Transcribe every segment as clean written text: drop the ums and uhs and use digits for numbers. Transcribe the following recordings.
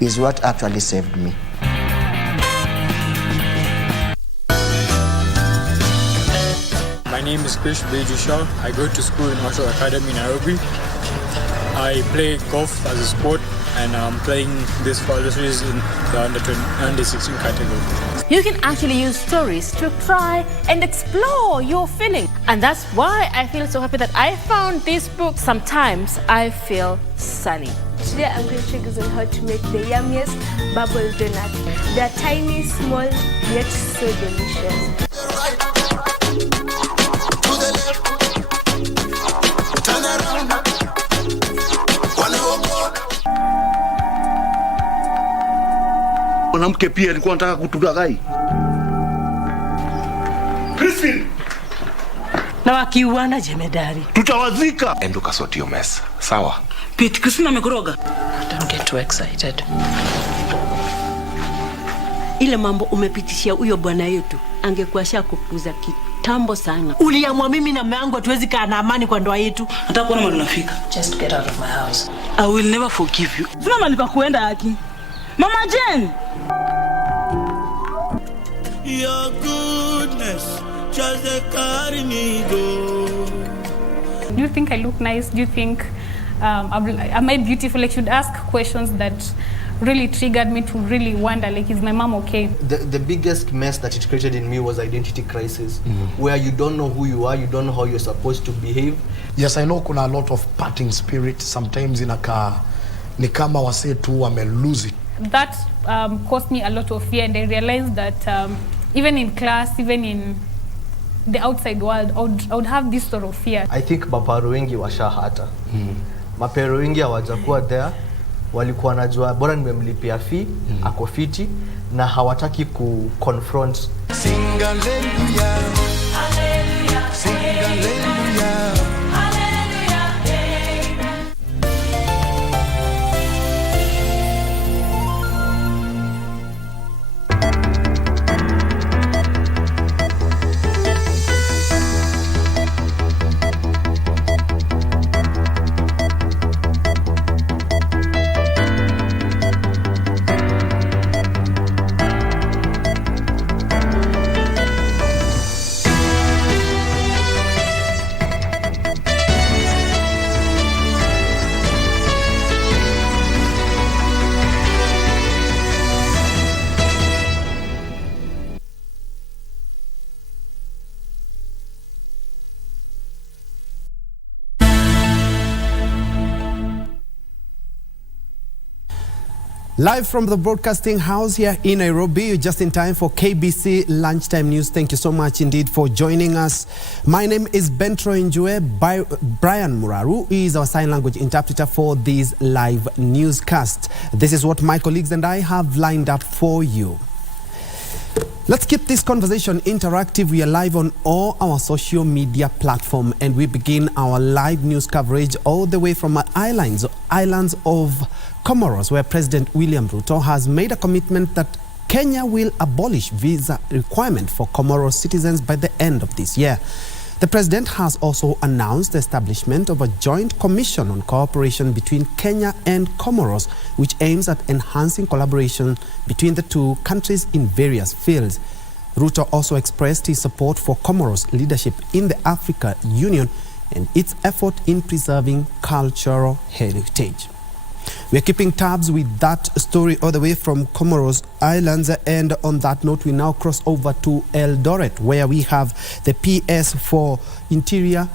is what actually saved me. My name is Krish Bejusha. I go to school in Martial Academy, Nairobi. I play golf as a sport, and I'm playing this fall series in the under 16 category. You can actually use stories to try and explore your feelings. And that's why I feel so happy that I found this book. Sometimes I feel sunny. Today I'm going to show you on how to make the yummiest bubble donuts. They're tiny, small, yet so delicious. Mwanamke pia alikuwa anataka kutulaghai. Christine! Na wakiuana jemedari. Tutawazika. Endo kasort hiyo mess. Sawa? Pete, Christine amekoroga. Don't get too excited. Ile mambo umepitishia huyo bwana yetu angekuwa shakukuza kitambo sana. Uliamua mimi na mume wangu hatuwezi kaa na amani kwa ndoa yetu. Nataka kuona mahali unafika. Just get out of my house. I will never forgive you. Sina mahali pa kuenda haki. Mama Jane. Your goodness just carry me go. Do you think I look nice? Do you think am I beautiful? Like, should ask questions that really triggered me to really wonder, like, is my mom okay? The biggest mess that it created in me was identity crisis, where you don't know who you are, you don't know how you're supposed to behave. Yes, I know kuna a lot of parting spirit. Sometimes inakaa ni kama wasee tu wame lose it. That caused me a lot of fear, and I realized that even in class, even in the outside world, I would have this sort of fear. I think maparo wengi washahata. Maparo wengi hawajakuwa there, walikuwa najua bora nimemlipia fee, ako fiti, na hawataki ku confront. Sing hallelujah. Hallelujah. Sing hallelujah. Live from the broadcasting house here in Nairobi, you're just in time for KBC Lunchtime News. Thank you so much indeed for joining us. My name is Njue. Brian Muraru is our sign language interpreter for this live newscast. This is what my colleagues and I have lined up for you. Let's keep this conversation interactive. We are live on all our social media platforms, and we begin our live news coverage all the way from islands of Comoros, where President William Ruto has made a commitment that Kenya will abolish visa requirement for Comoros citizens by the end of this year. The president has also announced the establishment of a joint commission on cooperation between Kenya and Comoros, which aims at enhancing collaboration between the two countries in various fields. Ruto also expressed his support for Comoros' leadership in the African Union and its effort in preserving cultural heritage. We are keeping tabs with that story all the way from Comoros Islands, and on that note we now cross over to Eldoret, where we have the PS for Interior,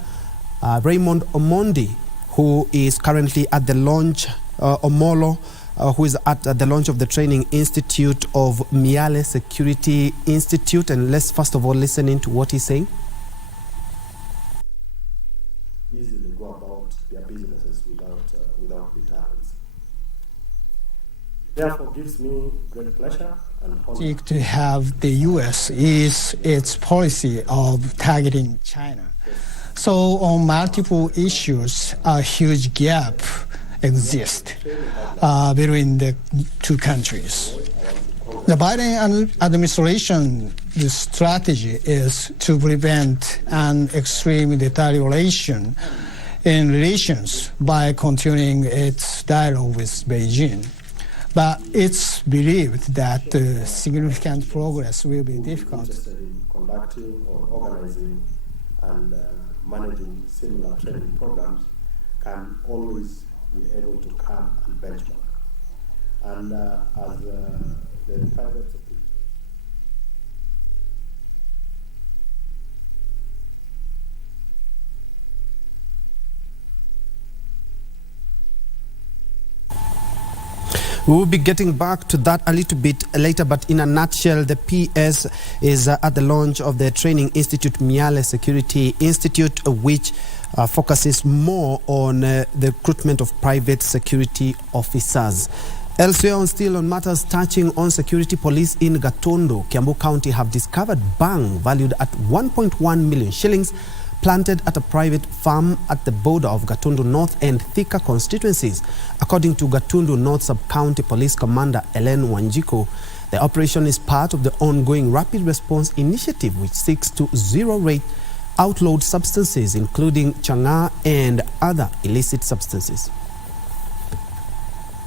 Raymond Omondi, who is currently at the launch, Omolo, who is at the launch of the training institute of Miale Security Institute. And let's first of all listen in to what he's saying. Easily go about their businesses without deterrence. Therefore, gives me great pleasure and honor to have the U.S. is its policy of targeting China. So on multiple issues, a huge gap exists between the two countries. The Biden administration, the strategy is to prevent an extreme deterioration in relations by continuing its dialogue with Beijing. But it's believed that significant progress will be difficult. Interested in conducting or organizing and managing similar training programs can always be able to come and benchmark. And as the private sector, We'll be getting back to that a little bit later, but in a nutshell, the PS is at the launch of the training institute, Miale Security Institute, which focuses more on the recruitment of private security officers. Elsewhere, still on matters touching on security, police in Gatundu, Kiambu County, have discovered bang valued at 1.1 million shillings planted at a private farm at the border of Gatundu North and Thika constituencies. According to Gatundu North Sub-County Police Commander Ellen Wanjiko, the operation is part of the ongoing rapid response initiative which seeks to zero-rate outlawed substances, including chang'aa and other illicit substances.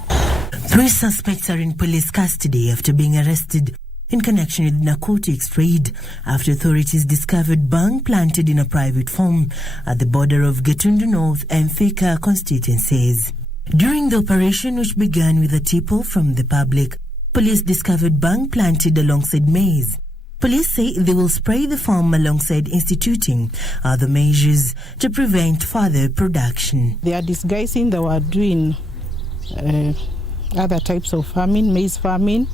3 suspects are in police custody after being arrested in connection with narcotics raid after authorities discovered bang planted in a private farm at the border of Gatundu North and Thika constituencies. During the operation, which began with a tip-off from the public, police discovered bang planted alongside maize. Police say they will spray the farm alongside instituting other measures to prevent further production. They are disguising they were doing other types of farming, maize farming,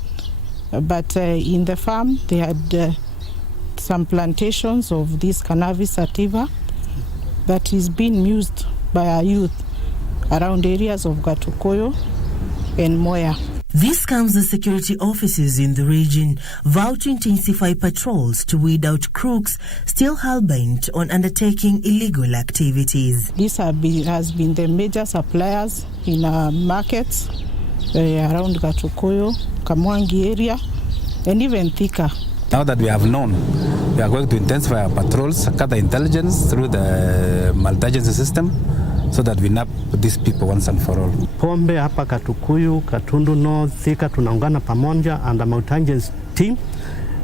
but in the farm they had some plantations of this cannabis sativa that is being used by our youth around areas of Gatukoyo and Moya. This comes as security officers in the region vow to intensify patrols to weed out crooks still hell-bent on undertaking illegal activities. This has been the major suppliers in our markets around Gatukoyo, Kamwangi area, and even Thika. Now that we have known, we are going to intensify our patrols, gather intelligence through the multi-agency system, so that we nab these people once and for all. Pombe hapa Katukuyu, Gatundu North, Thika tunaungana pamoja under multi-agency team.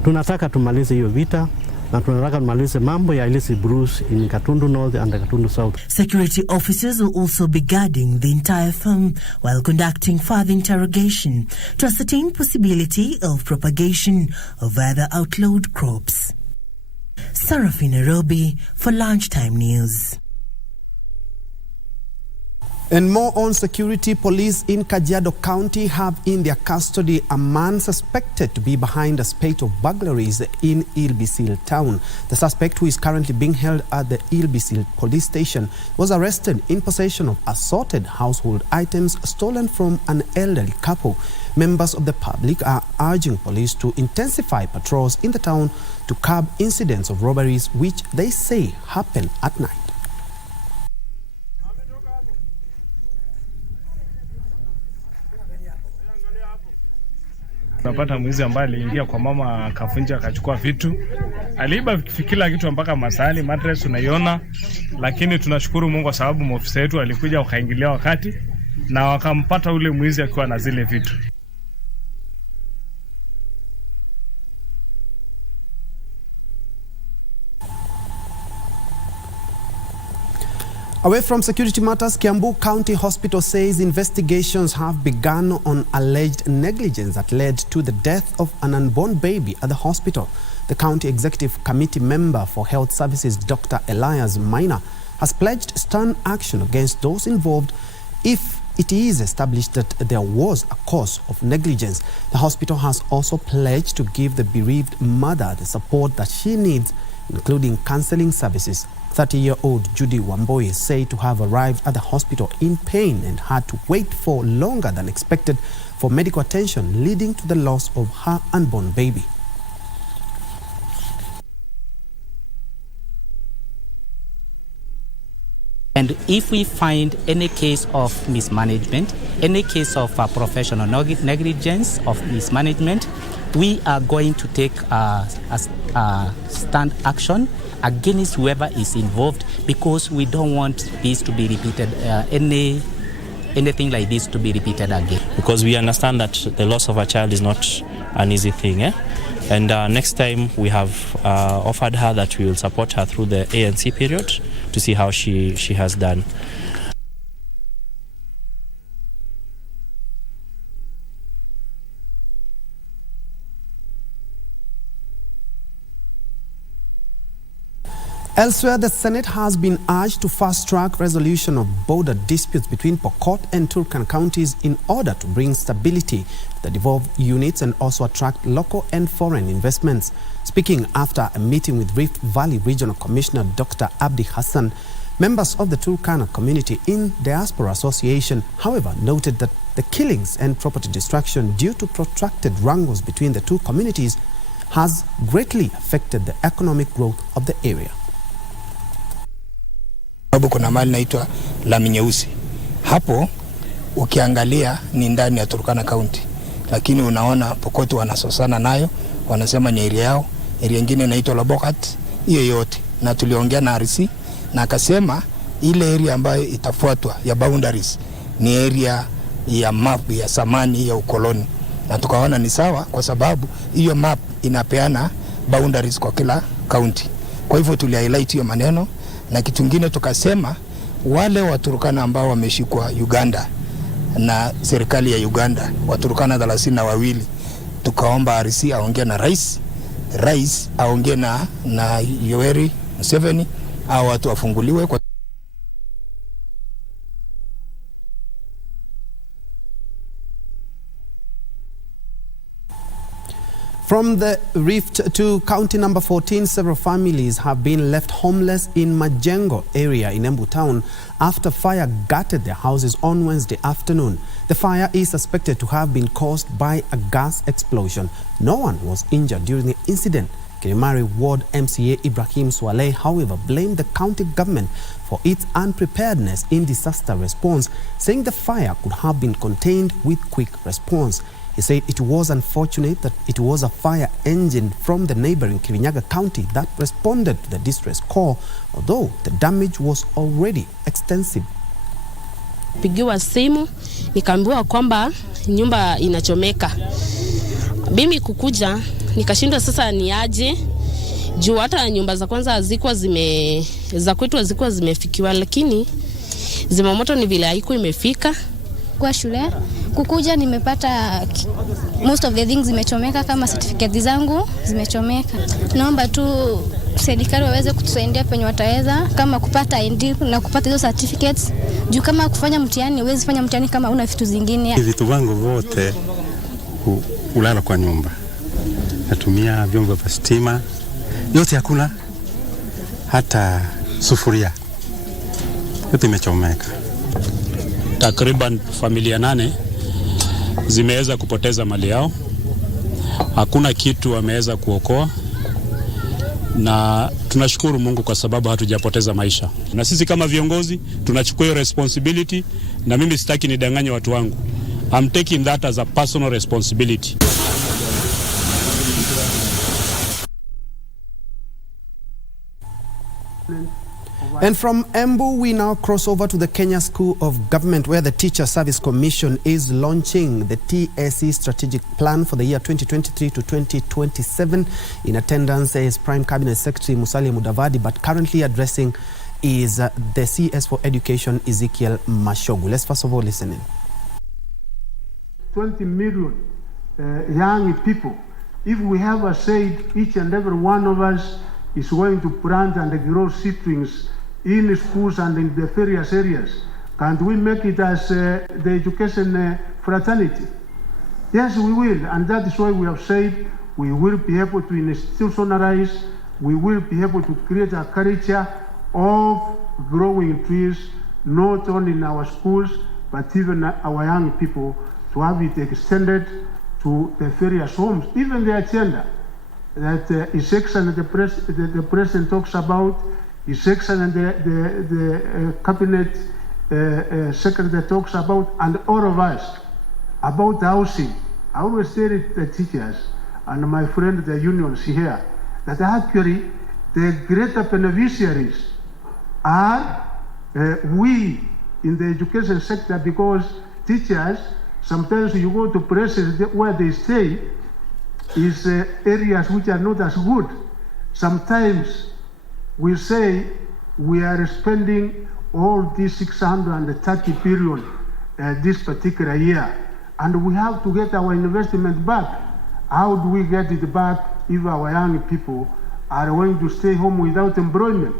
Tunataka tumalize hiyo vita na tunataka tumalize mambo ya illicit brews in Gatundu North and Gatundu South. Security officers will also be guarding the entire farm while conducting further interrogation to ascertain possibility of propagation of other outlawed crops. Sarafina Nairobi for Lunchtime News. And more on security, police in Kajiado County have in their custody a man suspected to be behind a spate of burglaries in Ilbisil town. The suspect, who is currently being held at the Ilbisil police station, was arrested in possession of assorted household items stolen from an elderly couple. Members of the public are urging police to intensify patrols in the town to curb incidents of robberies which they say happen at night. Tunapata mwizi ambaye aliingia kwa mama akafunja akachukua vitu. Aliiba kila kitu mpaka masahani, mattress unaiona, lakini tunashukuru Mungu kwa sababu maofisa wetu alikuja wakaingilia wakati na wakampata ule mwizi akiwa na zile vitu. Away from security matters, Kiambu County Hospital says investigations have begun on alleged negligence that led to the death of an unborn baby at the hospital. The County Executive Committee member for Health Services, Dr. Elias Maina, has pledged stern action against those involved if it is established that there was a cause of negligence. The hospital has also pledged to give the bereaved mother the support that she needs, including counseling services. 30-year-old Judy Wamboi is said to have arrived at the hospital in pain and had to wait for longer than expected for medical attention, leading to the loss of her unborn baby. And if we find any case of mismanagement, any case of professional negligence of mismanagement, we are going to take a stand action against whoever is involved, because we don't want this to be repeated anything like this to be repeated again. Because we understand that the loss of a child is not an easy thing. And next time we have offered her that we will support her through the ANC period to see how she has done. Elsewhere, the Senate has been urged to fast-track resolution of border disputes between Pokot and Turkana counties in order to bring stability to the devolved units and also attract local and foreign investments. Speaking after a meeting with Rift Valley Regional Commissioner Dr. Abdi Hassan, members of the Turkana community in Diaspora Association, however, noted that the killings and property destruction due to protracted wrangles between the two communities has greatly affected the economic growth of the area. Sababu kuna mali naitwa Lami Nyeusi. Hapo ukiangalia ni ndani ya Turkana County. Lakini unaona Pokot wanasosana nayo, wanasema ni area yao. Area nyingine inaitwa Lobokat, hiyo yote. Na tuliongea na RC na akasema ile area ambayo itafuatwa ya boundaries ni area ya map ya samani ya ukoloni. Na tukaona ni sawa kwa sababu hiyo map inapeana boundaries kwa kila county. Kwa hivyo tulihighlight hiyo maneno. Na kitu kingine tukasema wale Waturkana ambao wameshikwa Uganda na serikali ya Uganda, Waturkana 32, tukaomba RC aongee na rais aongee na Yoweri Museveni au watu wafunguliwe kwa From the Rift to county number 14, several families have been left homeless in Majengo area in Embu town after fire gutted their houses on Wednesday afternoon. The fire is suspected to have been caused by a gas explosion. No one was injured during the incident. Kirimari Ward MCA Ibrahim Swaleh, however, blamed the county government for its unpreparedness in disaster response, saying the fire could have been contained with quick response. He said it was unfortunate that it was a fire engine from the neighboring Kirinyaga County that responded to the distress call, although the damage was already extensive. Pigiwa simu, nikaambiwa kwamba nyumba inachomeka. Mimi kukuja, nikashindwa sasa ni aje. Juu hata nyumba za kwanza hazikuwa za kwetu hazikuwa zimefikiwa, lakini zimamoto ni vile haiko imefika. Kwa shule kukuja nimepata most of the things zimechomeka, kama certificate zangu zimechomeka. Naomba tu serikali waweze kutusaidia penye wataweza, kama kupata ID na kupata hizo certificates. Juu kama kufanya mtihani, huwezi fanya mtihani kama una vitu zingine. Vitu vangu vote ulala kwa nyumba. Natumia vyombo vya stima. Yote hakuna hata sufuria. Yote imechomeka. Takriban familia 8 zimeweza kupoteza mali yao. Hakuna kitu wameweza kuokoa. Na tunashukuru Mungu kwa sababu hatujapoteza maisha. Na sisi kama viongozi tunachukua hiyo responsibility, na mimi sitaki nidanganye watu wangu. I'm taking that as a personal responsibility. And from Embu, we now cross over to the Kenya School of Government, where the Teacher Service Commission is launching the TSC Strategic Plan for the year 2023 to 2027. In attendance is Prime Cabinet Secretary Musalia Mudavadi, but currently addressing is the CS for Education, Ezekiel Mashogu. Let's first of all listen in. 20 million young people. If we have a said each and every one of us is going to plant and grow seedlings in schools and in the various areas, can't we make it as the education fraternity? Yes, we will, and that is why we have said we will be able to institutionalize, we will be able to create a culture of growing trees, not only in our schools, but even our young people, to have it extended to the various homes. Even the agenda that His Excellency the President talks about, His Excellency the Cabinet Secretary talks about, and all of us, about housing. I always tell it the teachers and my friend the unions here, that actually the greater beneficiaries are we in the education sector, because teachers, sometimes you go to places where they stay is areas which are not as good. Sometimes we say we are spending all this 630 billion this particular year, and we have to get our investment back. How do we get it back if our young people are going to stay home without employment?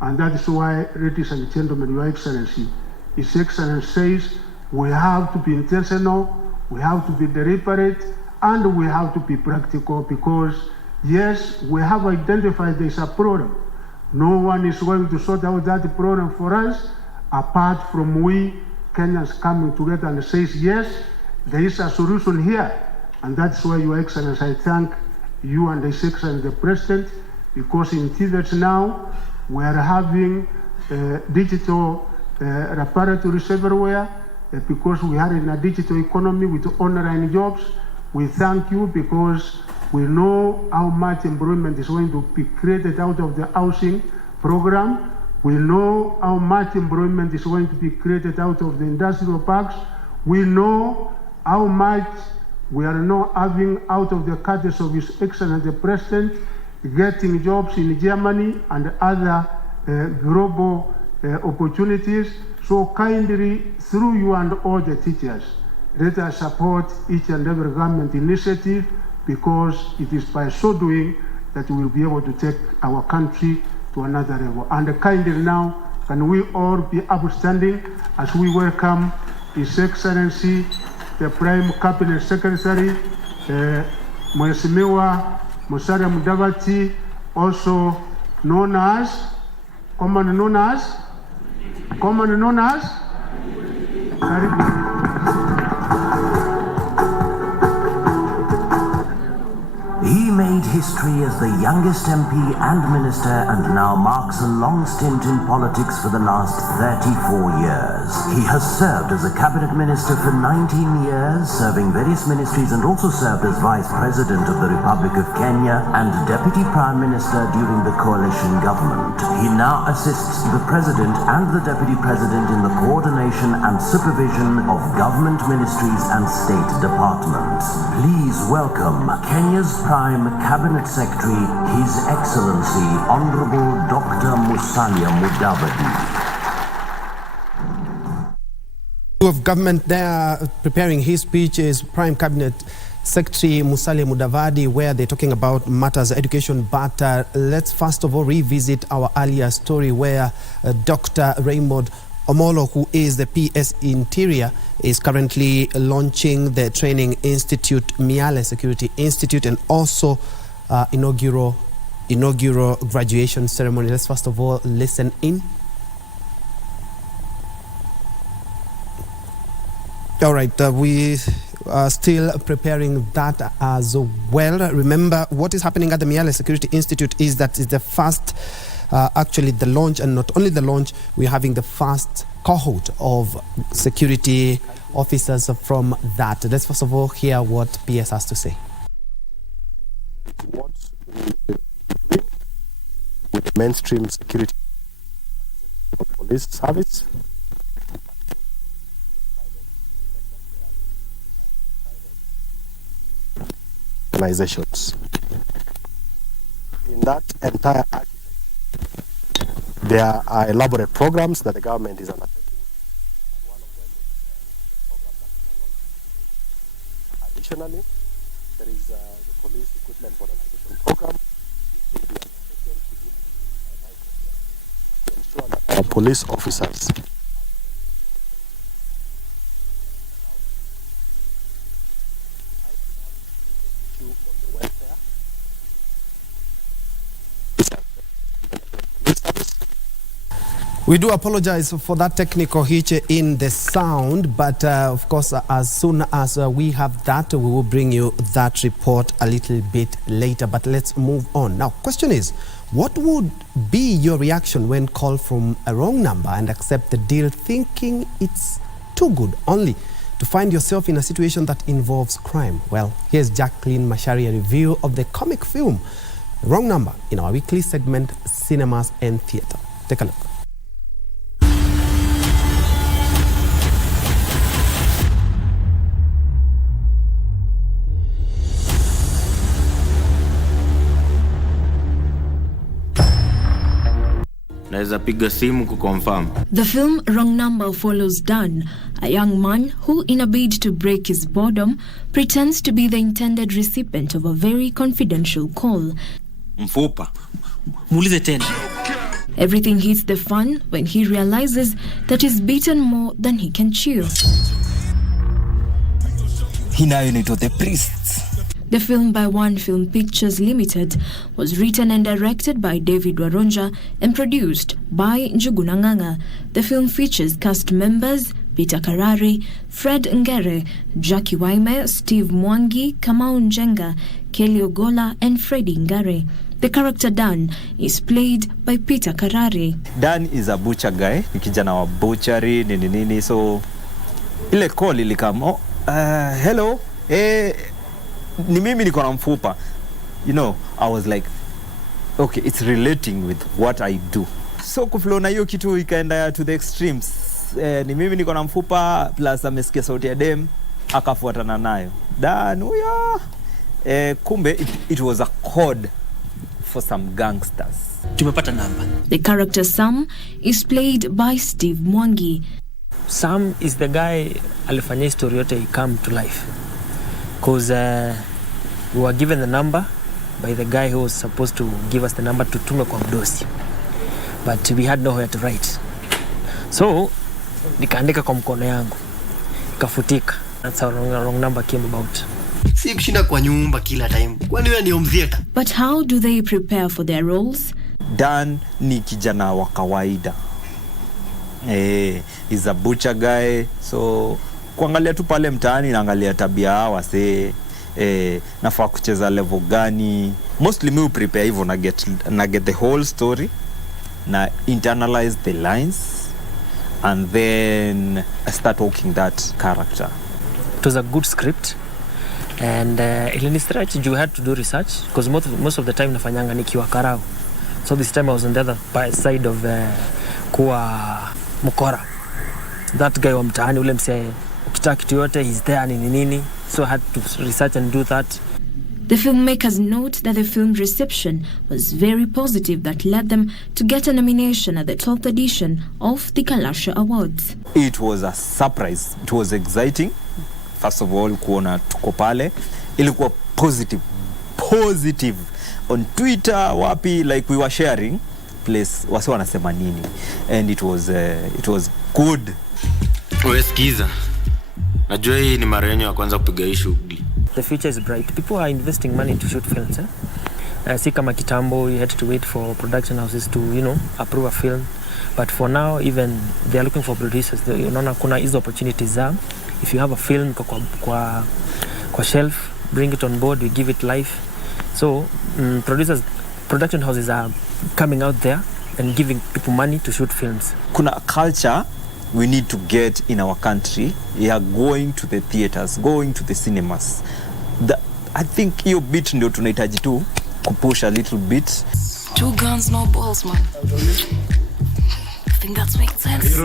And that is why, ladies and gentlemen, Your Excellency, His Excellency says we have to be intentional, we have to be deliberate, and we have to be practical, because yes, we have identified there's a problem. No one is going to sort out that problem for us apart from we Kenyans coming together and says, yes, there is a solution here. And that's why, Your Excellency, I thank you and His Excellency the President, because in Tibet now we are having digital laboratories everywhere, because we are in a digital economy with online jobs. We thank you because we know how much employment is going to be created out of the housing program. We know how much employment is going to be created out of the industrial parks. We know how much we are now having out of the cutters of His Excellency the President, getting jobs in Germany and other global opportunities. So kindly, through you and all the teachers, let us support each and every government initiative, because it is by so doing that we will be able to take our country to another level. And kindly now, can we all be upstanding as we welcome His Excellency, the Prime Cabinet Secretary, Mheshimiwa Musalia Mudavadi, also known as, commonly known as, He made history as the youngest MP and minister, and now marks a long stint in politics for the last 34 years. He has served as a cabinet minister for 19 years, serving various ministries, and also served as vice president of the Republic of Kenya and deputy prime minister during the coalition government. He now assists the president and the deputy president in the coordination and supervision of government ministries and state departments. Please welcome Kenya's Prime Cabinet Secretary, His Excellency Honorable Dr. Musalia Mudavadi. Of government there preparing his speech is Prime Cabinet Secretary Musalia Mudavadi, where they're talking about matters of education. But let's first of all revisit our earlier story where Dr. Raymond Omolo, who is the PS Interior, is currently launching the training institute, Miale Security Institute, and also inaugural graduation ceremony. Let's first of all listen in. All right, we are still preparing that as well. Remember, what is happening at the Miale Security Institute is that it's the first, actually the launch, and not only the launch, we're having the first cohort of security officers from that. Let's first of all hear what PS has to say. What we will be doing with mainstream security police service, organizations. In that entire architecture, there are elaborate programs that the government is undertaking. One of them is the program that is additionally, there is the police equipment modernization program, which will be undertaken beginning to ensure that our police officers We do apologize for that technical hitch in the sound, but of course, as soon as we have that, we will bring you that report a little bit later. But let's move on. Now, question is, what would be your reaction when called from a wrong number and accept the deal, thinking it's too good only to find yourself in a situation that involves crime? Well, here's Jacqueline Masharia review of the comic film Wrong Number in our weekly segment, Cinemas and Theatre. Take a look. Naweza piga simu kuconfirm. The film Wrong Number follows Dan, a young man who, in a bid to break his boredom, pretends to be the intended recipient of a very confidential call. Mfupa. Muulize tena. Everything hits the fan when he realizes that he's beaten more than he can chew. The Priests. The film, by One Film Pictures Limited, was written and directed by David Waronja and produced by Njue. The film features cast members Peter Karari, Fred Ngere, Jackie Waime, Steve Mwangi, Kamau Njenga, Kelly Ogola, and Freddie Ngare. The character Dan is played by Peter Karari. Dan is a butcher guy, kijana wa butchery, nini. So, ile call ilikam, hello, ni mimi niko na mfupa. You know, I was like, okay, it's relating with what I do. So kuflow na hiyo kitu ikaenda to the extremes. Ni mimi niko na mfupa plus amesikia sauti ya dem akafuatana nayo. Dan huyo kumbe it was a code for some gangsters. Tumepata namba. The character Sam is played by Steve Mwangi. Sam is the guy alifanya story yote come to life. Because we were given the number by the guy who was supposed to give us the number to tume kwa mdosi. But we had nowhere to write. So, nikaandika kwa mkono yangu. Ikafutika. That's how wrong number came about. Si kushinda kwa nyumba kila time. Kwani wewe ni home theater? But how do they prepare for their roles? Dan ni kijana wa kawaida. He's a butcher guy. So, kuangalia tu pale mtaani naangalia tabia wase nafaa kucheza level gani. Mostly me prepare hivyo na get the whole story na internalize the lines and then I start working that character. It was a good script and ilinistretch you had to do research because most of the time nafanyanga nikiwa Karau. So this time I was on the other side of kuwa mkora. That guy wa mtaani ule msee ukitaka kitu yote he's there nini. So I had to research and do that. The filmmakers note that the film reception was very positive that led them to get a nomination at the 12th edition of the Kalasha Awards. It was a surprise. It was exciting. First of all, kuona tuko pale. Ilikuwa positive. On Twitter, wapi, like we were sharing, place, wasi wanasema nini. And it was good. Uwesikiza. Najua hii ni mara yenu ya kwanza kupiga hii shughuli. The future is bright. People are investing money to shoot films. Si kama kitambo, you had to wait for production houses to, approve a film. But for now, even they are looking for producers. Unaona kuna hizo opportunities za. If you have a film kwa shelf, bring it on board, we give it life. So, production houses are coming out there and giving people money to shoot films. Kuna culture we need to get in our country. We are going to the theaters, going to the cinemas. I think hiyo bit ndio tunahitaji tu kupush a little bit. 2 guns, no balls, man. I think that makes sense.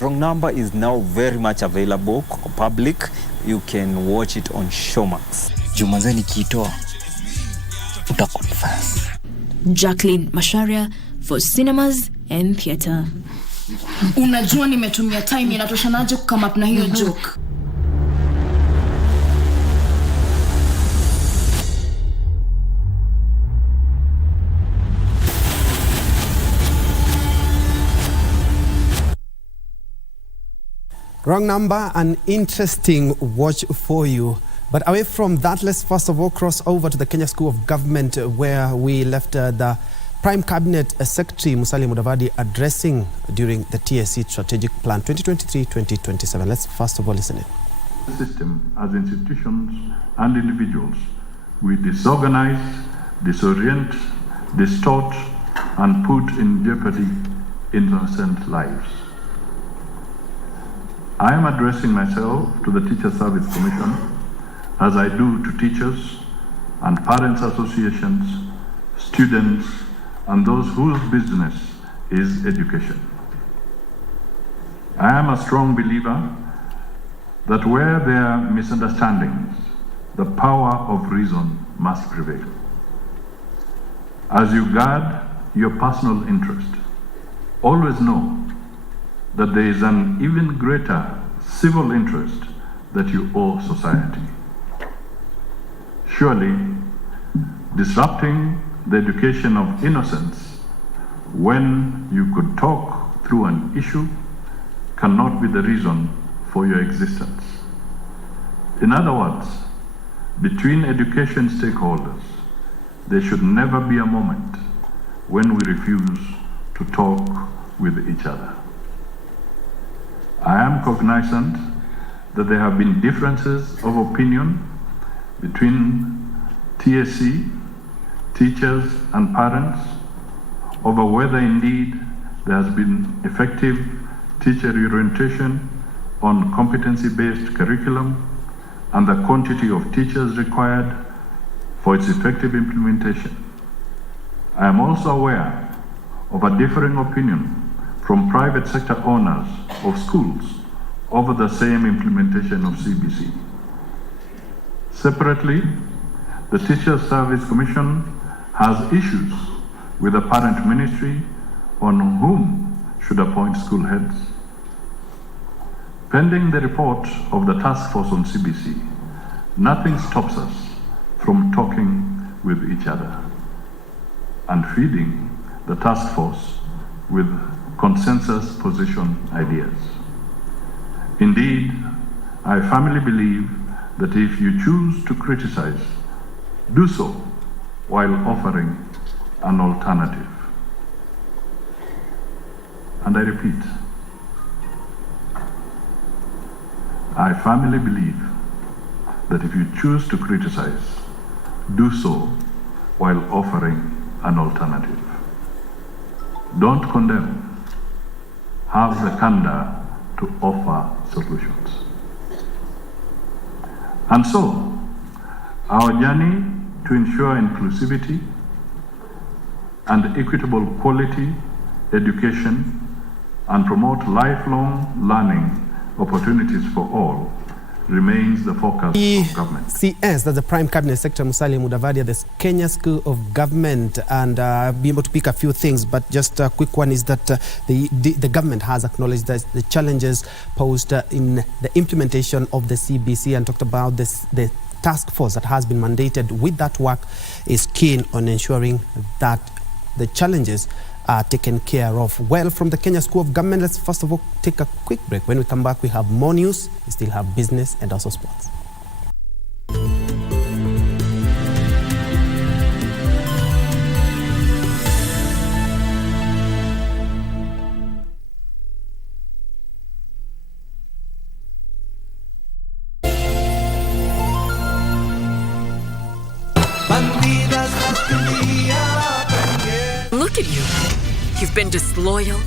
Wrong Number is now very much available for public. You can watch it on Showmax. Jumanzeni kiitoa utakonfess. Jacqueline Masharia for Cinemas and Theatre. Unajua nimetumia time inatoshanaje kukama up na hiyo joke. Wrong Number, an interesting watch for you. But away from that, let's first of all cross over to the Kenya School of Government where we left the Prime Cabinet Secretary Musalia Mudavadi addressing during the TSC Strategic Plan 2023-2027. Let's first of all listen in. System as institutions and individuals, we disorganize, disorient, distort, and put in jeopardy innocent lives. I am addressing myself to the Teacher Service Commission as I do to teachers and parents associations, students, and those whose business is education. I am a strong believer that where there are misunderstandings, the power of reason must prevail. As you guard your personal interest, always know that there is an even greater civil interest that you owe society. Surely, disrupting the education of innocence when you could talk through an issue cannot be the reason for your existence. In other words, between education stakeholders, there should never be a moment when we refuse to talk with each other. I am cognizant that there have been differences of opinion between TSC, teachers, and parents over whether indeed there has been effective teacher orientation on competency-based curriculum and the quantity of teachers required for its effective implementation. I am also aware of a differing opinion from private sector owners of schools over the same implementation of CBC. Separately, the Teachers Service Commission has issues with the parent ministry on whom should appoint school heads. Pending the report of the task force on CBC, nothing stops us from talking with each other and feeding the task force with consensus position ideas. Indeed, I firmly believe that if you choose to criticize, do so while offering an alternative. And I repeat, I firmly believe that if you choose to criticize, do so while offering an alternative. Don't condemn. Have the candor to offer solutions. And so, our journey to ensure inclusivity and equitable quality education and promote lifelong learning opportunities for all remains the focus of government. CS, that's the Prime Cabinet Secretary Musalia Mudavadi at the Kenya School of Government, and I'll be able to pick a few things, but just a quick one is that the government has acknowledged that the challenges posed in the implementation of the CBC and talked about the task force that has been mandated with that work is keen on ensuring that the challenges are taken care of. Well, from the Kenya School of Government, let's first of all take a quick break. When we come back, we have more news, we still have business and also sports. Look at you. You've been disloyal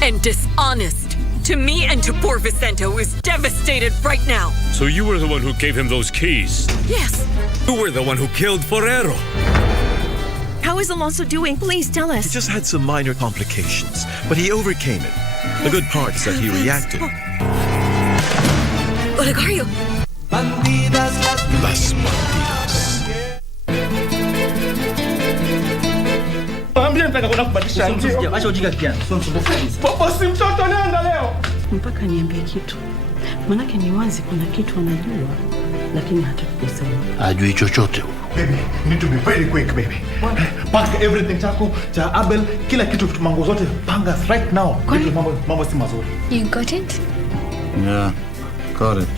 and dishonest to me and to poor Vicente, who is devastated right now. So you were the one who gave him those keys? Yes. You were the one who killed Forero. How is Alonso doing? Please tell us. He just had some minor complications, but he overcame it. The good part is that he reacted. Olegario. Las bandidas. Mpaka niambie kitu. Manake ni wazi kuna kitu anajua, lakini hatakusema. Ajui chochote. Baby, you need to be very quick, baby. Panga everything chako, cha Abel, kila kitu mango zote, panga right now. Mambo si mazuri. You got it? Yeah, got it.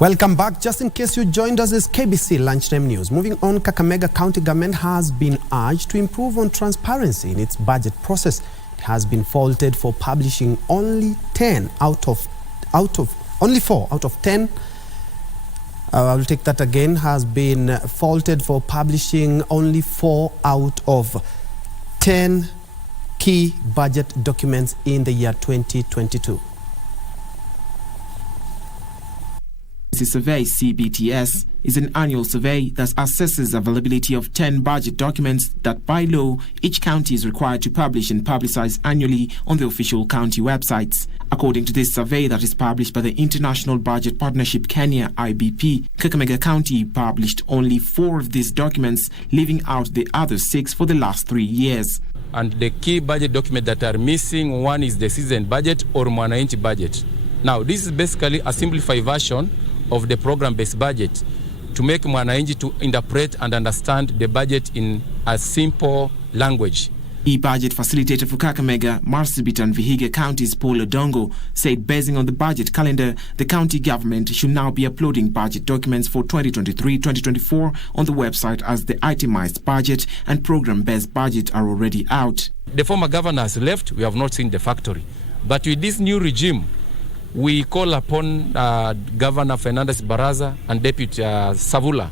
Welcome back. Just in case you joined us, is KBC Lunchtime News. Moving on, Kakamega County Government has been urged to improve on transparency in its budget process. It has been faulted for publishing only 4 out of 10. I will take that again. Has been faulted for publishing only 4 out of 10 key budget documents in the year 2022. Survey CBTS is an annual survey that assesses availability of 10 budget documents that by law each county is required to publish and publicize annually on the official county websites. According to this survey that is published by the International Budget Partnership Kenya IBP, Kakamega County published only 4 of these documents, leaving out the other 6 for the last 3 years. And the key budget document that are missing, one is the season budget or Mwananchi budget. Now, this is basically a simplified version of the program-based budget to make Mwananchi to interpret and understand the budget in a simple language. E-budget facilitator for Kakamega, Marsabit and Vihiga counties Paul Odongo said basing on the budget calendar, the county government should now be uploading budget documents for 2023-2024 on the website as the itemized budget and program-based budget are already out. The former governor has left, we have not seen the factory. But with this new regime, we call upon Governor Fernandez Baraza and Deputy Savula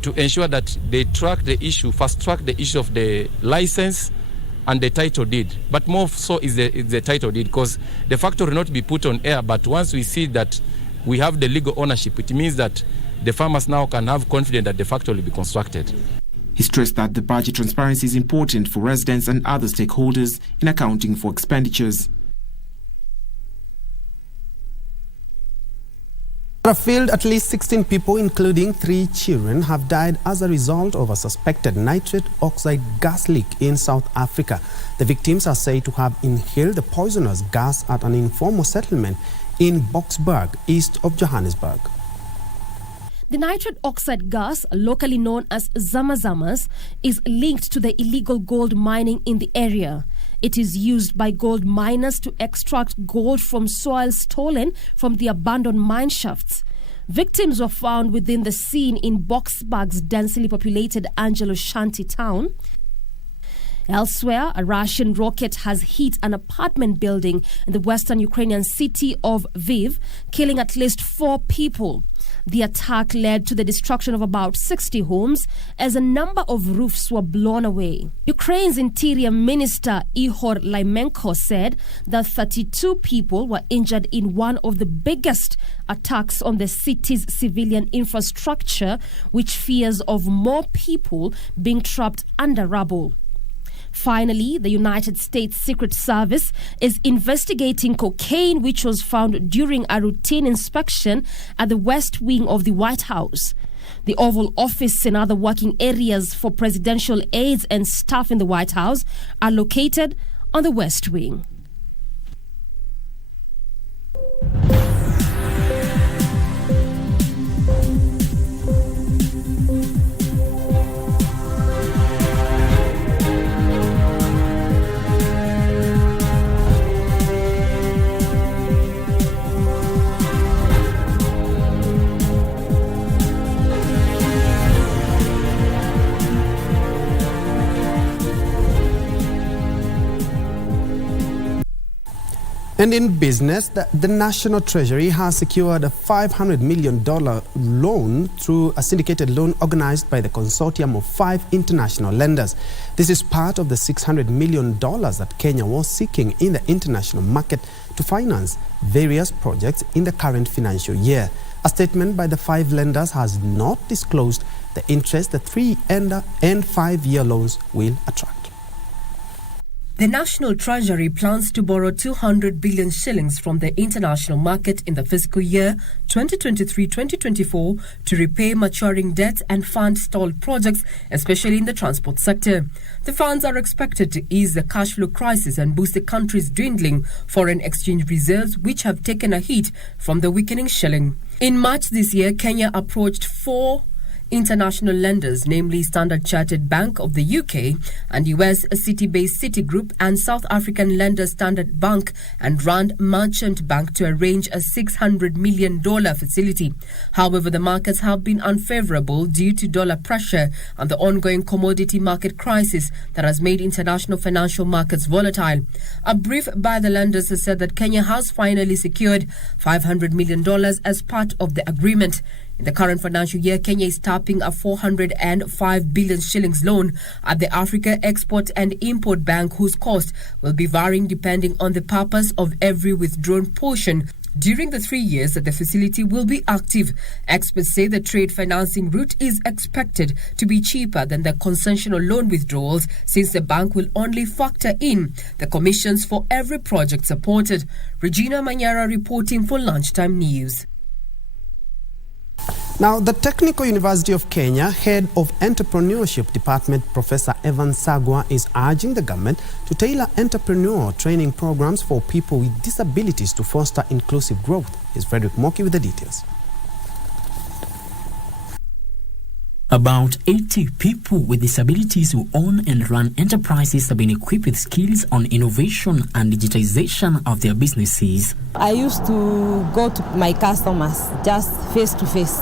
to ensure that they fast-track the issue of the license and the title deed. But more so is the title deed, because the factory will not be put on air, but once we see that we have the legal ownership, it means that the farmers now can have confidence that the factory will be constructed. He stressed that the budget transparency is important for residents and other stakeholders in accounting for expenditures. Field, at least 16 people, including 3 children, have died as a result of a suspected nitrate oxide gas leak in South Africa. The victims are said to have inhaled the poisonous gas at an informal settlement in Boksburg, east of Johannesburg. The nitrate oxide gas, locally known as zamazamas, is linked to the illegal gold mining in the area. It is used by gold miners to extract gold from soil stolen from the abandoned mine shafts. Victims were found within the scene in Boksburg's densely populated Angelo Shanti town. Elsewhere, a Russian rocket has hit an apartment building in the western Ukrainian city of Lviv, killing at least 4 people. The attack led to the destruction of about 60 homes as a number of roofs were blown away. Ukraine's Interior Minister Ihor Lymenko said that 32 people were injured in one of the biggest attacks on the city's civilian infrastructure, which fears of more people being trapped under rubble. Finally, the United States Secret Service is investigating cocaine which was found during a routine inspection at the West Wing of the White House. The Oval Office and other working areas for presidential aides and staff in the White House are located on the West Wing. And in business, the National Treasury has secured a $500 million loan through a syndicated loan organized by the consortium of 5 international lenders. This is part of the $600 million that Kenya was seeking in the international market to finance various projects in the current financial year. A statement by the 5 lenders has not disclosed the interest the 3- and 5-year loans will attract. The National Treasury plans to borrow 200 billion shillings from the international market in the fiscal year 2023-2024 to repay maturing debt and fund stalled projects, especially in the transport sector. The funds are expected to ease the cash flow crisis and boost the country's dwindling foreign exchange reserves, which have taken a hit from the weakening shilling. In March this year, Kenya approached 4 international lenders, namely Standard Chartered Bank of the UK and US city-based Citigroup, and South African lender Standard Bank and Rand Merchant Bank, to arrange a $600 million facility. However, the markets have been unfavorable due to dollar pressure and the ongoing commodity market crisis that has made international financial markets volatile. A brief by the lenders has said that Kenya has finally secured $500 million as part of the agreement. In the current financial year, Kenya is tapping a 405 billion shillings loan at the Africa Export and Import Bank, whose cost will be varying depending on the purpose of every withdrawn portion during the 3 years that the facility will be active. Experts say the trade financing route is expected to be cheaper than the concessional loan withdrawals, since the bank will only factor in the commissions for every project supported. Regina Manyara reporting for Lunchtime News. Now, the Technical University of Kenya Head of Entrepreneurship Department, Professor Evan Sagwa, is urging the government to tailor entrepreneurial training programs for people with disabilities to foster inclusive growth. Here's Frederick Moki with the details. About 80 people with disabilities who own and run enterprises have been equipped with skills on innovation and digitization of their businesses. I used to go to my customers just face to face,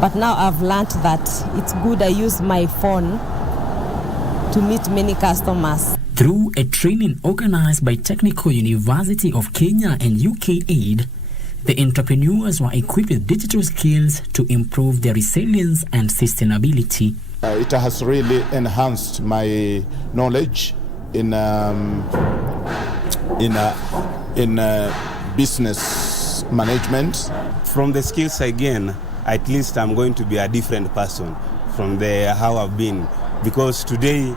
but now I've learned that it's good I use my phone to meet many customers. Through a training organized by Technical University of Kenya and UK Aid, the entrepreneurs were equipped with digital skills to improve their resilience and sustainability. It has really enhanced my knowledge in business management. From the skills I gain, at least I'm going to be a different person from how I've been, because today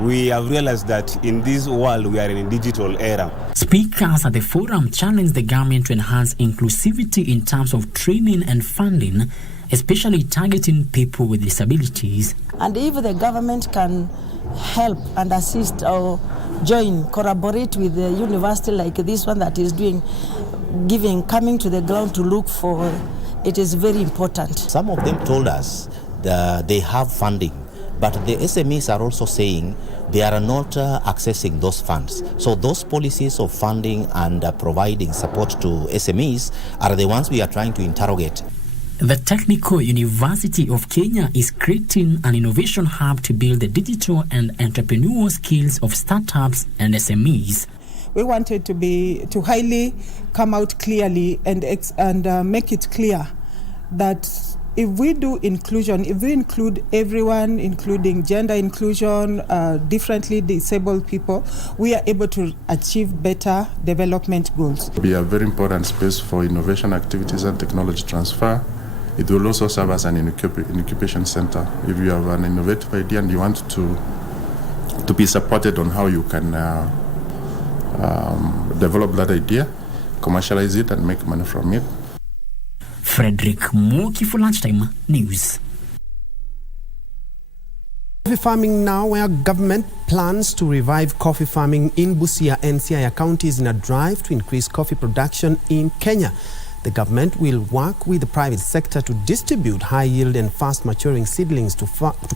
we have realized that in this world we are in a digital era. Speakers at the forum challenged the government to enhance inclusivity in terms of training and funding, especially targeting people with disabilities. And if the government can help and assist or collaborate with the university like this one that is coming to the ground to look for, it is very important. Some of them told us that they have funding, but the SMEs are also saying they are not accessing those funds. So those policies of funding and providing support to SMEs are the ones we are trying to interrogate. The Technical University of Kenya is creating an innovation hub to build the digital and entrepreneurial skills of startups and SMEs. We wanted to highly come out clearly and make it clear that if we do inclusion, if we include everyone, including gender inclusion, differently disabled people, we are able to achieve better development goals. Be a very important space for innovation activities and technology transfer. It will also serve as an incubation center. If you have an innovative idea and you want to be supported on how you can develop that idea, commercialize it and make money from it. Frederick Moki for Lunchtime News. Coffee farming now, where government plans to revive coffee farming in Busia and Siaya counties in a drive to increase coffee production in Kenya. The government will work with the private sector to distribute high-yield and fast-maturing seedlings to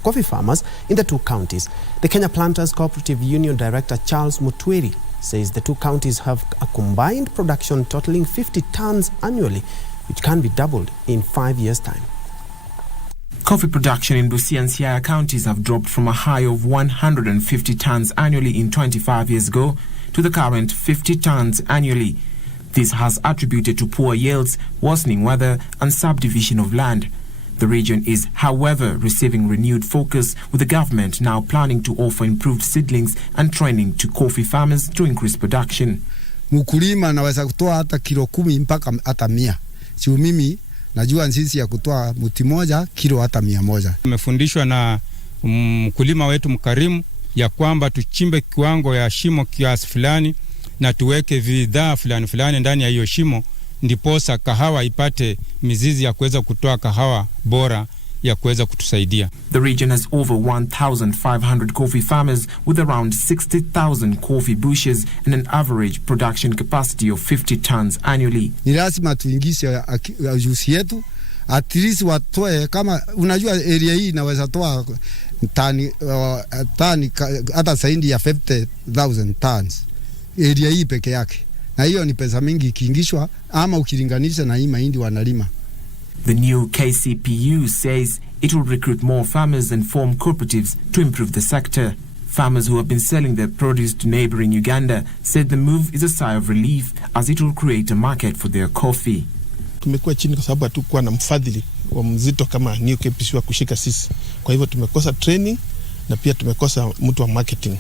coffee farmers in the two counties. The Kenya Planters Cooperative Union Director Charles Mutweri says the two counties have a combined production totaling 50 tons annually, which can be doubled in 5 years' time. Coffee production in Busia and Siaya counties have dropped from a high of 150 tons annually in 25 years ago to the current 50 tons annually. This has attributed to poor yields, worsening weather, and subdivision of land. The region is, however, receiving renewed focus, with the government now planning to offer improved seedlings and training to coffee farmers to increase production. Mkulima anaweza kutoa hata kilo 10 mpaka hata 100. Sio mimi najua nsisi ya kutoa mti moja kilo hata 100. Tumefundishwa na mkulima wetu mkarimu ya kwamba tuchimbe kiwango ya shimo kiasi fulani na tuweke bidhaa fulani ndani ya hiyo shimo, ndiposa kahawa ipate mizizi ya kuweza kutoa kahawa bora ya kuweza kutusaidia. The region has over 1,500 coffee farmers with around 60,000 coffee bushes and an average production capacity of 50 tons annually. Ni lazima tuingishe ujuzi yetu, at least watoe, kama unajua area hii inaweza toa tani hata zaidi ya 50,000 tons area hii peke yake, na hiyo ni pesa mingi ikiingishwa ama ukilinganisha na hii mahindi wanalima. The new KCPU says it will recruit more farmers and form cooperatives to improve the sector. Farmers who have been selling their produce to neighboring Uganda said the move is a sigh of relief, as it will create a market for their coffee. Tumekuwa chini kwa sababu hatukuwa na mfadhili wa mzito kama new KBC wa kushika sisi. Kwa hivyo tumekosa training na pia tumekosa mtu wa marketing.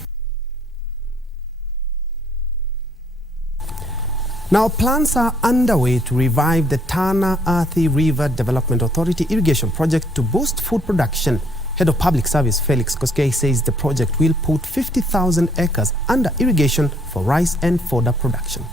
Now, plans are underway to revive the Tana Athi River Development Authority irrigation project to boost food production. Head of Public Service Felix Koskei says the project will put 50,000 acres under irrigation for rice and fodder production.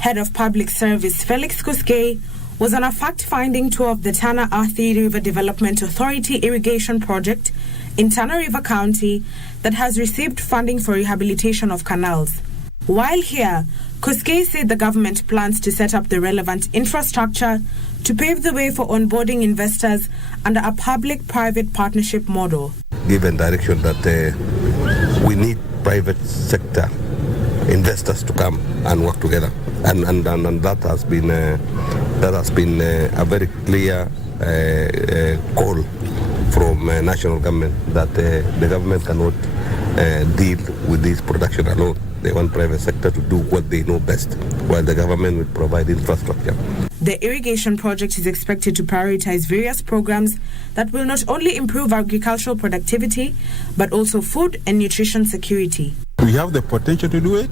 Head of Public Service Felix Koskei was on a fact-finding tour of the Tana Athi River Development Authority irrigation project in Tana River County that has received funding for rehabilitation of canals. While here, Koskei said the government plans to set up the relevant infrastructure to pave the way for onboarding investors under a public-private partnership model. Given direction that we need private sector investors to come and work together, and that has been a very clear call from national government that the government cannot deal with this production alone. They want private sector to do what they know best, while the government will provide infrastructure. The irrigation project is expected to prioritize various programs that will not only improve agricultural productivity, but also food and nutrition security. We have the potential to do it,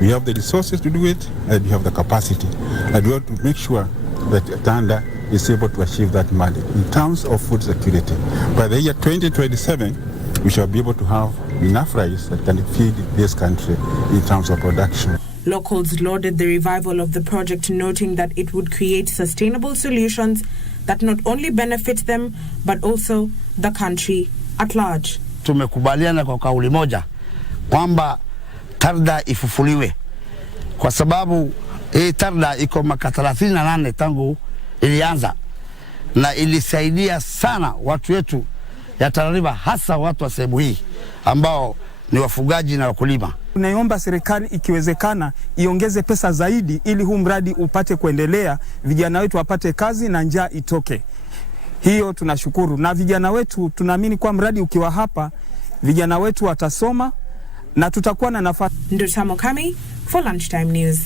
we have the resources to do it, and we have the capacity. And we have to make sure that Tanda is able to achieve that mandate in terms of food security. By the year 2027, we shall be able to have enough rice that can feed this country in terms of production. Locals lauded the revival of the project, noting that it would create sustainable solutions that not only benefit them, but also the country at large. Tumekubaliana kwa kauli moja kwamba Tarda ifufuliwe kwa sababu hii Tarda iko maka 38 tangu ilianza na ilisaidia sana watu wetu ya Tana River, hasa watu wa sehemu hii ambao ni wafugaji na wakulima. Tunaiomba serikali ikiwezekana iongeze pesa zaidi ili huu mradi upate kuendelea, vijana wetu wapate kazi na njaa itoke. Hiyo tunashukuru, na vijana wetu tunaamini kwa mradi ukiwa hapa vijana wetu watasoma na tutakuwa na nafasi. Njue Kami for Lunchtime News.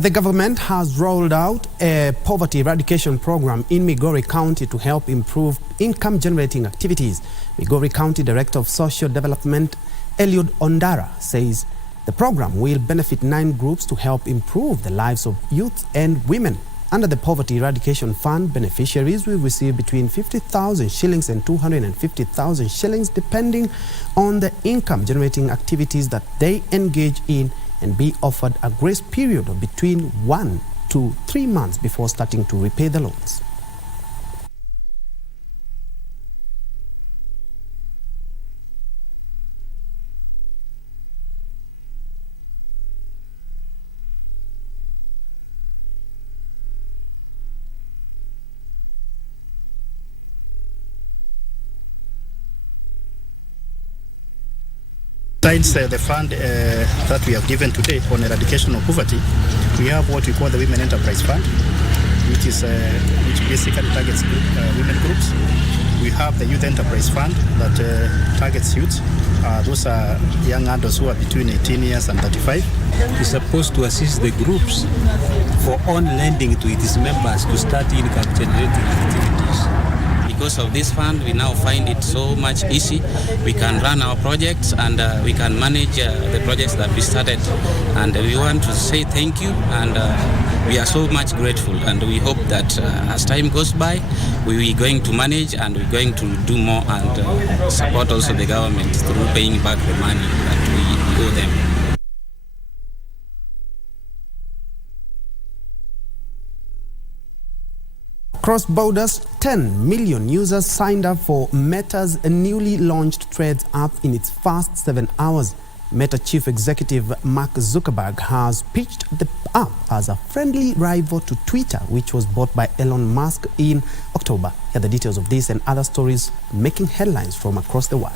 The government has rolled out a poverty eradication program in Migori County to help improve income-generating activities. Migori County Director of Social Development, Eliud Ondara, says the program will benefit 9 groups to help improve the lives of youth and women. Under the Poverty Eradication Fund, beneficiaries will receive between 50,000 shillings and 250,000 shillings, depending on the income-generating activities that they engage in, and be offered a grace period of between 1 to 3 months before starting to repay the loans. Besides the fund that we have given today on eradication of poverty, we have what we call the Women Enterprise Fund, which basically targets women groups. We have the Youth Enterprise Fund that targets youth. Those are young adults who are between 18 years and 35. It's supposed to assist the groups for on lending to its members to start income generating activities. Because of this fund, we now find it so much easy. We can run our projects and we can manage the projects that we started. And we want to say thank you, and we are so much grateful. And we hope that as time goes by, we are going to manage and we're going to do more and support also the government through paying back the money that we owe them. Across borders, 10 million users signed up for Meta's newly launched Threads app in its first 7 hours. Meta Chief Executive Mark Zuckerberg has pitched the app as a friendly rival to Twitter, which was bought by Elon Musk in October. Here are the details of this and other stories making headlines from across the world.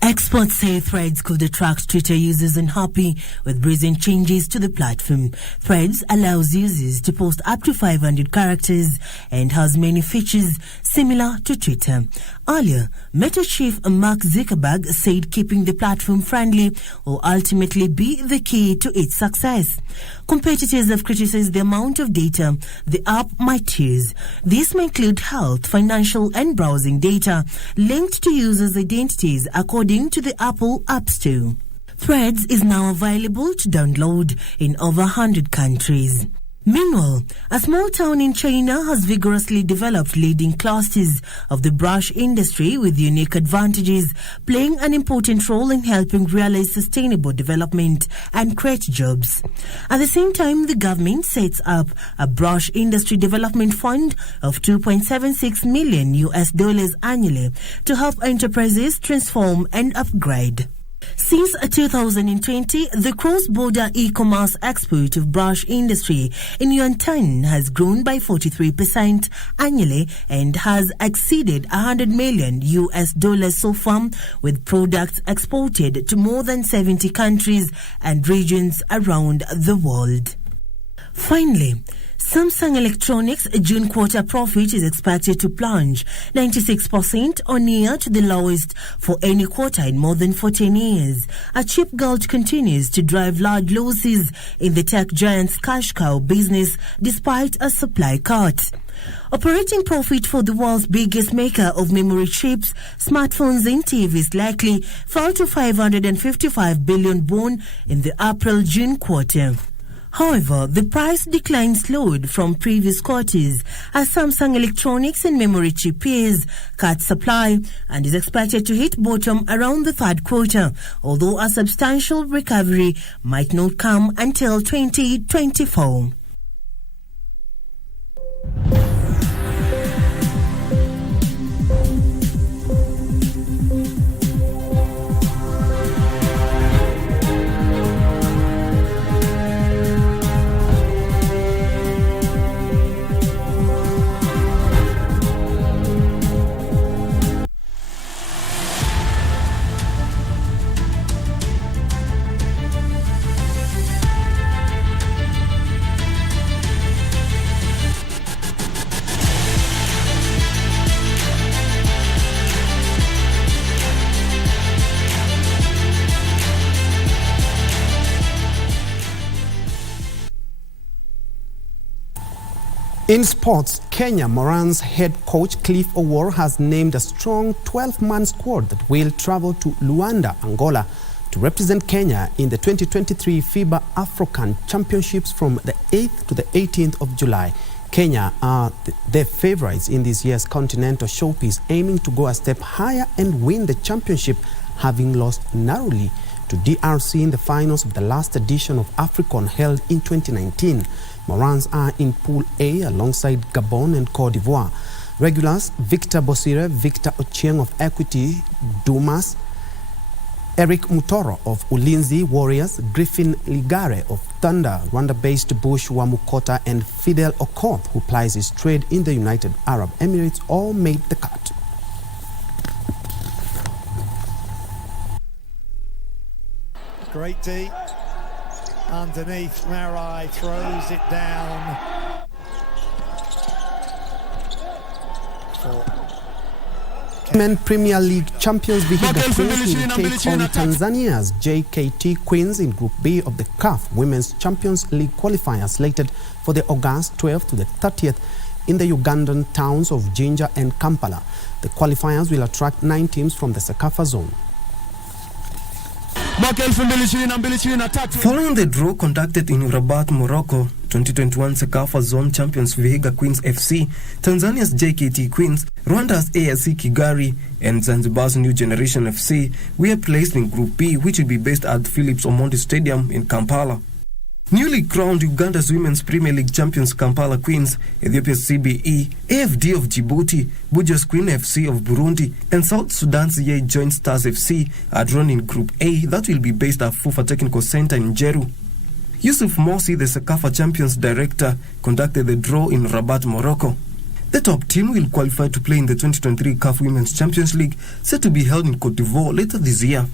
Experts say Threads could attract Twitter users unhappy with recent changes to the platform. Threads allows users to post up to 500 characters and has many features similar to Twitter. Earlier, Meta chief Mark Zuckerberg said keeping the platform friendly will ultimately be the key to its success. Competitors have criticized the amount of data the app might use. This may include health, financial and browsing data linked to users' identities, according to the Apple App Store. Threads is now available to download in over 100 countries. Meanwhile, a small town in China has vigorously developed leading clusters of the brush industry with unique advantages, playing an important role in helping realize sustainable development and create jobs. At the same time, the government sets up a brush industry development fund of $2.76 million annually to help enterprises transform and upgrade. Since 2020, the cross-border e-commerce export of brush industry in Yuan has grown by 43% annually and has exceeded $100 million so far, with products exported to more than 70 countries and regions around the world. Finally, Samsung Electronics' June quarter profit is expected to plunge 96% or near to the lowest for any quarter in more than 14 years. A cheap gulch continues to drive large losses in the tech giant's cash cow business despite a supply cut. Operating profit for the world's biggest maker of memory chips, smartphones and TVs likely fell to 555 billion won in the April-June quarter. However, the price decline slowed from previous quarters as Samsung Electronics and memory chip peers cut supply and is expected to hit bottom around the third quarter, although a substantial recovery might not come until 2024. In sports, Kenya Morans head coach Cliff Owuor has named a strong 12-man squad that will travel to Luanda, Angola, to represent Kenya in the 2023 FIBA African Championships from the 8th to the 18th of July. Kenya are the favorites in this year's continental showpiece, aiming to go a step higher and win the championship, having lost narrowly to DRC in the finals of the last edition of AFRICON held in 2019. Morans are in Pool A alongside Gabon and Cote d'Ivoire. Regulars Victor Bosire, Victor Ochieng of Equity Dumas, Eric Mutoro of Ulinzi Warriors, Griffin Ligare of Thunder, Rwanda-based Bush Wamukota, and Fidel Okoth, who plies his trade in the United Arab Emirates, all made the cut. Great D. Underneath, Marai throws it down. Women Premier League champions Vihiga Queens will take on Tanzania's JKT Queens in Group B of the CAF Women's Champions League qualifiers, slated for the August 12th to the 30th in the Ugandan towns of Jinja and Kampala. The qualifiers will attract 9 teams from the Sekafa zone. Following the draw conducted in Rabat, Morocco, 2021 Sekafa Zone champions Vihiga Queens FC, Tanzania's JKT Queens, Rwanda's ASC Kigali, and Zanzibar's New Generation FC were placed in Group B, which will be based at Philips Omondi Stadium in Kampala. Newly crowned Uganda's Women's Premier League champions Kampala Queens, Ethiopia's CBE, AFD of Djibouti, Buja's Queen FC of Burundi, and South Sudan's Ye Joint Stars FC are drawn in Group A that will be based at Fufa Technical Center in Jeru. Yusuf Morsi, the Sekafa Champions Director, conducted the draw in Rabat, Morocco. The top team will qualify to play in the 2023 CAF Women's Champions League, set to be held in Cote d'Ivoire later this year.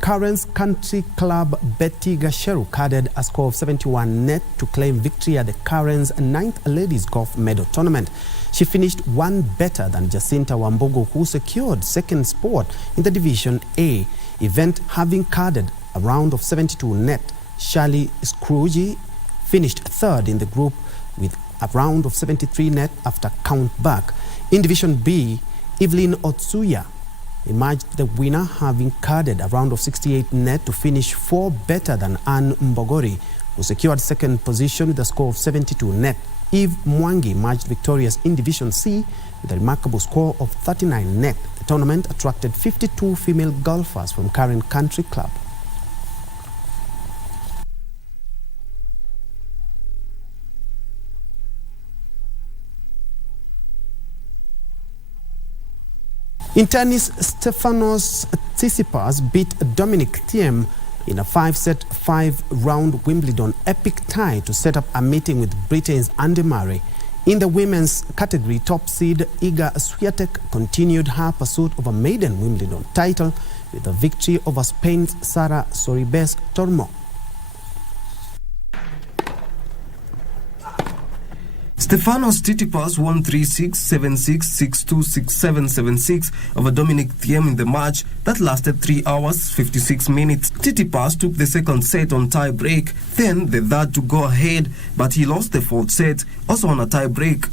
Karen's country club Betty Gasheru carded a score of 71 net to claim victory at the Karen's 9th Ladies Golf Medal Tournament. She finished one better than Jacinta Wambugu, who secured second spot in the Division A event, having carded a round of 72 net. Shirley Scrooge finished third in the group with a round of 73 net after count back. In Division B, Evelyn Otsuya emerged the winner, having carded a round of 68 net to finish 4 better than Anne Mbogori, who secured second position with a score of 72 net. Eve Mwangi emerged victorious in Division C with a remarkable score of 39 net. The tournament attracted 52 female golfers from Karen Country Club. In tennis, Stefanos Tsitsipas beat Dominic Thiem in a 5-set, 5-round Wimbledon epic tie to set up a meeting with Britain's Andy Murray. In the women's category, top seed Iga Swiatek continued her pursuit of a maiden Wimbledon title with a victory over Spain's Sara Sorribes Tormo. Stefanos Tsitsipas won 3-6, 7-6, 6-2, 6-7, 7-6 over Dominic Thiem in the match that lasted 3 hours, 56 minutes. Tsitsipas took the second set on tie break, then the third to go ahead, but he lost the fourth set, also on a tie break.